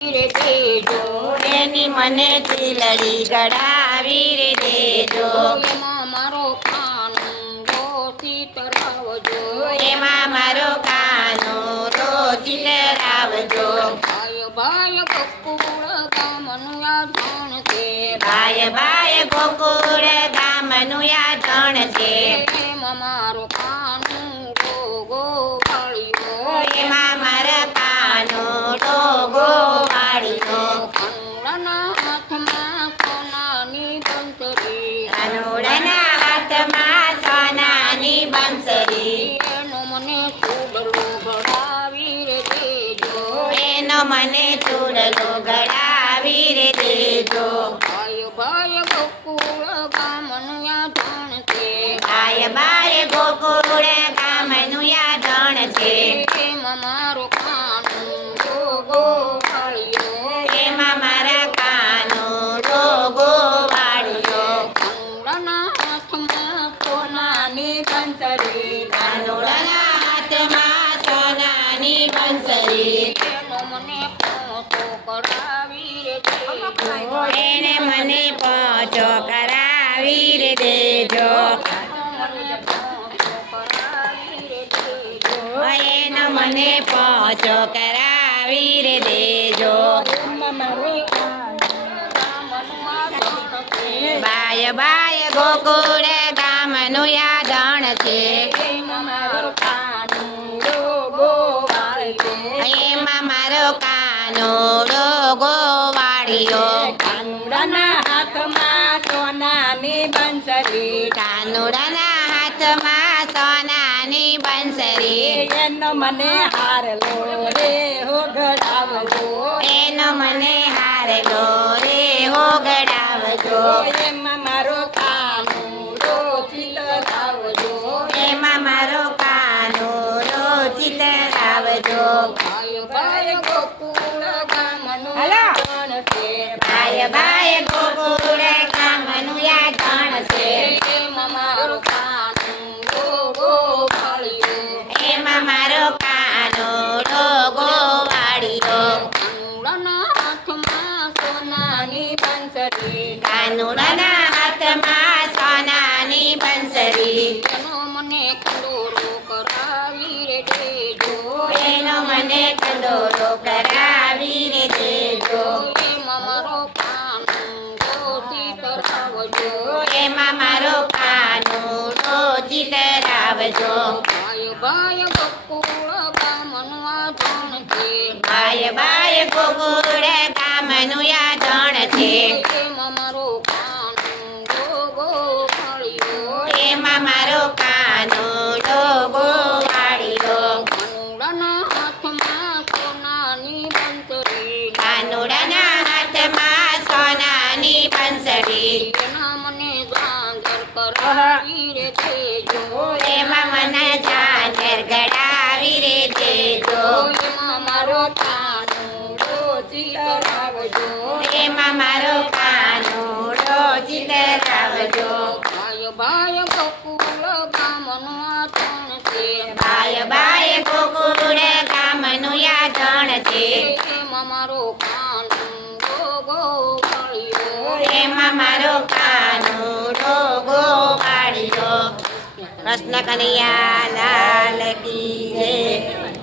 રે દેજો એની મને ચીલડી ગળાવી રે દેજો એમાં મારો કાનો ચિતરાવજો એમાં મારો કાનો તો ચિતરાવજો ભાઈ ભાઈ ગોકુળ ગામનું યાદણ છે ભાઈ ભાઈ ગોકુળ ગામનું યાદણ છે એમાં મારો કાનો ગો વાળ્યો એમાં મારા કાનો ડોગો વાળ્યો કાનુડાના હાથમાં સોનાની બંસરી કાનુડાના હાથમાં સોનાની બંસરી એનો મને ચૂડલો ઘડાવી રે દેજો એનો મને ચૂડલો ગળાવી રે દેજો ભાઈ ભાઈ ગોકુળ ગામનું યાદણ છે ભાઈ ભાઈ ગોકુળ ગામનું યાદણ છે એમાં મારો કાનો ગો વાળ્યો એમાં મારા કાનો ડોગો વાળ્યો કાનુડાના હાથમાં સોનાની બંસરી કાનુડાના હાથમાં સોનાની બંસરી એનો મને પોતો કરાવી રે દેજો એને મને પહોંચો કરાવી રે દેજો એનો મને પહોંચો કરાવી રે દેજો બાય બાય ગોકુળ ગામનું યાદણ છે એમાં મારો કાનો ડોગો વાળ્યો કાનુડાના હાથમાં સોનાની બંસરી કાનુડાના હાથમાં સોનાની બંસરી એનો મને હારલો રે હોગડાવજો એનો મને હારલો રે હોગડાવજો એમાં મારો કાનુડો ચિતરાવજો એમાં મારો કાનો ચિતરાવજો ભાઈ ભાઈ ગોકુળ ગામનું હલો. યાદણ છે ભાઈ ભાઈ ગોકુળ ગામનું યાદણ છે એમાં મારો કાનુડો ગો વાળ્યો એમાં મારો કાનો ડોગો વાળ્યો કાનુડાના હાથમાં સોનાની બંસરી કાનુડાના હાથમાં સોનાની બંસરી એનો મને કંદોરો કરાવી રે દેજો એનો મને કંદોરો કરાવી રે દેજો એમાં મારો કાનુડો ચિતરાવજો એમાં મારો કાનો ચિતરાવજો ભાઈ ભાઈ ગોકુળ ગામનું યાદણ છે ભાઈ ભાઈ ગોકુળ ગામનું યાદણ છે એમાં મારો કાનુડો ગો વાળ્યો એમાં મારો કાનો ડોગો વાળ્યો કાનુડાના હાથમાં સોનાની બંસરી કાનુડાના હાથમાં સોનાની બંસરી એના મને જાંગર કરાવી રે દેજો એમાં મને જાનર ગળાવી રે દેજો એમાં મારો કાનુડો ચિતરાવજો એમાં મારો કાનો ચિતરાવજો ભાઈ ભાઈ ગોકુળ ગામનું યાદણ છે ભાઈ ભાઈ ગોકુળ ગામનું યાદણ છે એમાં મારો કાનુડો ગો વાળ્યો એમાં મારો કાનો ડોગો વાળ્યો કૃષ્ણ કનૈયા લાલ કી જય